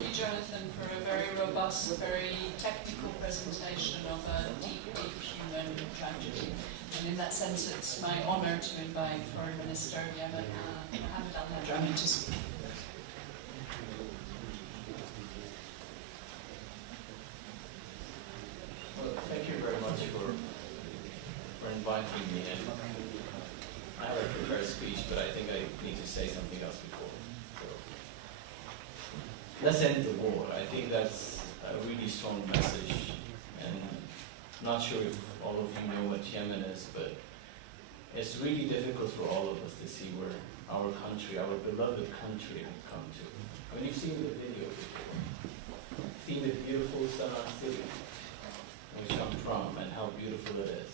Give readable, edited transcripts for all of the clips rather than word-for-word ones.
Thank you, Jonathan, for a very robust, very technical presentation of a deep, deep human tragedy. And in that sense, it's my honour to invite Foreign Minister of Yemen, Mohammed Al-Hadrami, to speak. Well, thank you very much for inviting me. And I have a prepared speech, but I think I need to say something else before. So, let's end the war. I think that's a really strong message. And I'm not sure if all of you know what Yemen is, but it's really difficult for all of us to see where our country, our beloved country, has come to. I mean, you've seen the video before. Seen the beautiful Sana'a city, which I'm from, and how beautiful it is.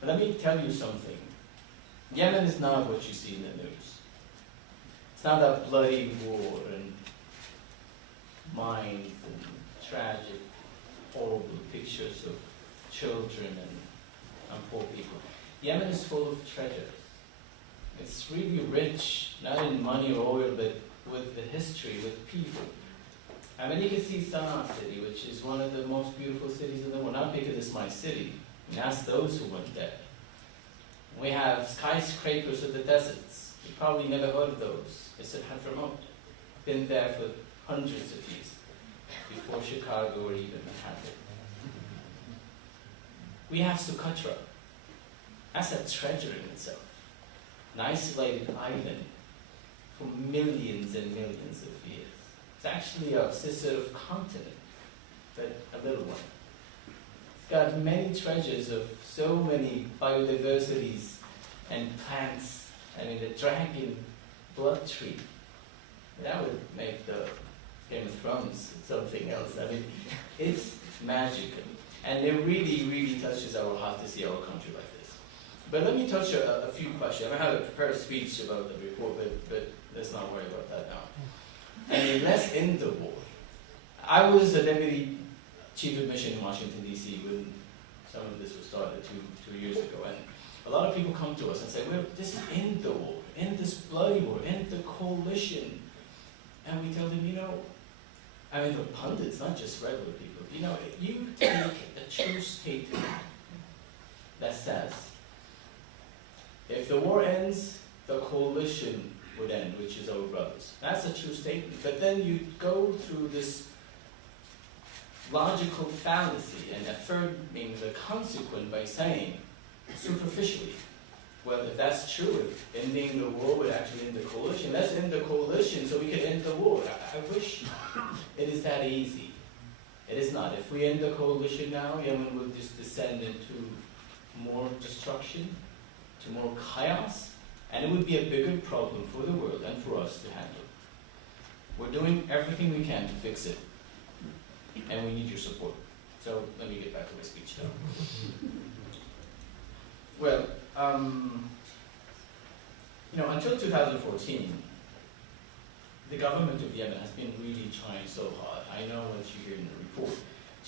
But let me tell you something. Yemen is not what you see in the news. It's not a bloody war and mines and tragic, horrible pictures of children and poor people. Yemen is full of treasures. It's really rich, not in money or oil, but with the history, with people. I mean, you can see Sana'a city, which is one of the most beautiful cities in the world, not because it's my city. I mean, ask those who went there. We have skyscrapers of the deserts. You probably never heard of those. It's at Hadramaut. Been there for hundreds of years, before Chicago or even Manhattan. We have Socotra. That's a treasure in itself. An isolated island for millions and millions of years. It's actually a sort of continent, but a little one. It's got many treasures of so many biodiversities and plants. I mean, the dragon blood tree. That would make the Game of Thrones something else. I mean, it's magical. And it really, really touches our heart to see our country like this. But let me touch a few questions. I have a prepared speech about the report, but let's not worry about that now. I mean, let's end the war. I was a deputy chief of mission in Washington, D.C. when some of this was started two years ago. And a lot of people come to us and say, well, just end the war, end this bloody war, end the coalition. And we tell them, you know, I mean, the pundits, not just regular people, you know, you take a true statement that says, if the war ends, the coalition would end, which is our brothers. That's a true statement. But then you go through this logical fallacy and affirming the consequent by saying, superficially, well, if that's true, if ending the war would actually end the coalition, let's end the coalition so we can end the war. I wish it is that easy. It is not. If we end the coalition now, Yemen will just descend into more destruction, to more chaos, and it would be a bigger problem for the world and for us to handle. We're doing everything we can to fix it, and we need your support. So let me get back to my speech now. Well, you know, until 2014, the government of Yemen has been really trying so hard. I know what you hear in the report,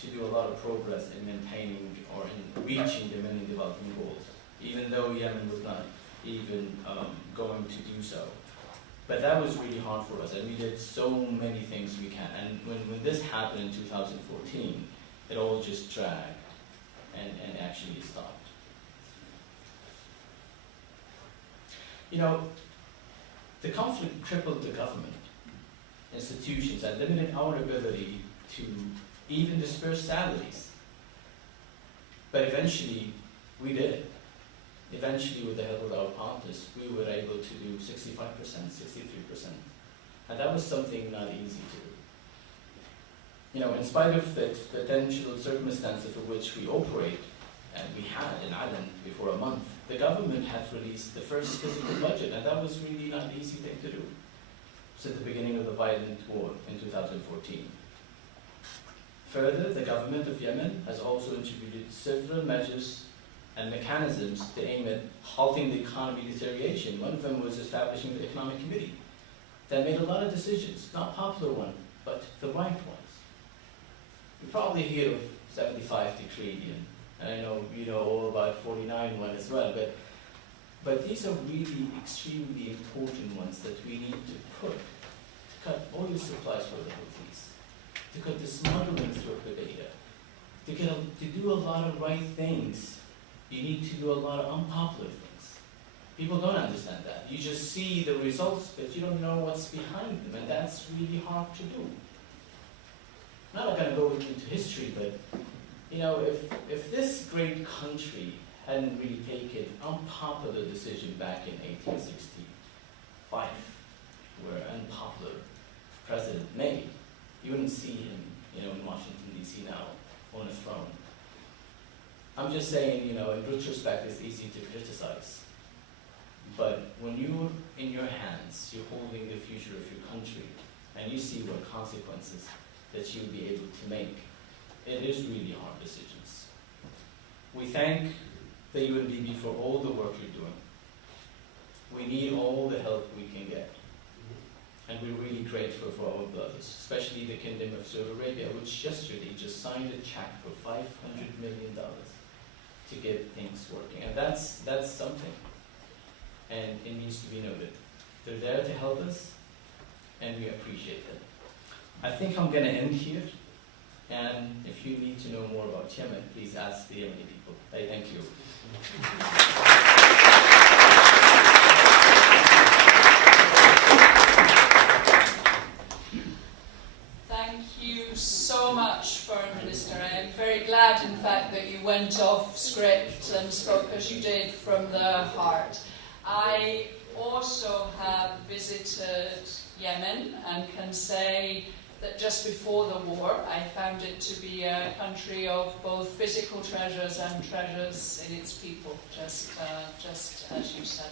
to do a lot of progress in maintaining or in reaching the Millennium Development Goals, even though Yemen was not even going to do so. But that was really hard for us, and we did so many things we can. And when this happened in 2014, it all just dragged and actually stopped. You know, the conflict crippled the government, institutions, and limited our ability to even disperse salaries. But eventually, we did. Eventually, with the help of our partners, we were able to do 65%, 63%. And that was something not easy to do. You know, in spite of the potential circumstances for which we operate, and we had in Aden before a month, the government had released the first physical budget, and that was really not an easy thing to do since the beginning of the violent war in 2014. Further, the government of Yemen has also introduced several measures and mechanisms to aim at halting the economy deterioration. One of them was establishing the Economic Committee that made a lot of decisions, not popular ones, but the right ones. You probably hear of 75 Decree, and I know you know all about 49 one as well, but these are really extremely important ones that we need to put to cut oil supplies for the Houthis, to cut the smuggling through Hodeida, to do a lot of right things. You need to do a lot of unpopular things. People don't understand that. You just see the results, but you don't know what's behind them, and that's really hard to do. I'm not going to go into history, but you know, if this great country hadn't really taken unpopular decision back in 1865, where unpopular president made, you wouldn't see him, you know, in Washington D.C. now on a throne. I'm just saying, you know, in retrospect, it's easy to criticize, but when you're in your hands, you're holding the future of your country, and you see what consequences that you'll be able to make. It is really hard decisions. We thank the UNDP for all the work you're doing. We need all the help we can get. And we're really grateful for our brothers, especially the Kingdom of Saudi Arabia, which yesterday just signed a check for $500 million to get things working. And that's something. And it needs to be noted. They're there to help us, and we appreciate it. I think I'm going to end here. And if you need to know more about Yemen, please ask the Yemeni people. I thank you. Thank you so much, Foreign Minister. I am very glad, in fact, that you went off script and spoke as you did from the heart. I also have visited Yemen and can say that just before the war, I found it to be a country of both physical treasures and treasures in its people, just as you said.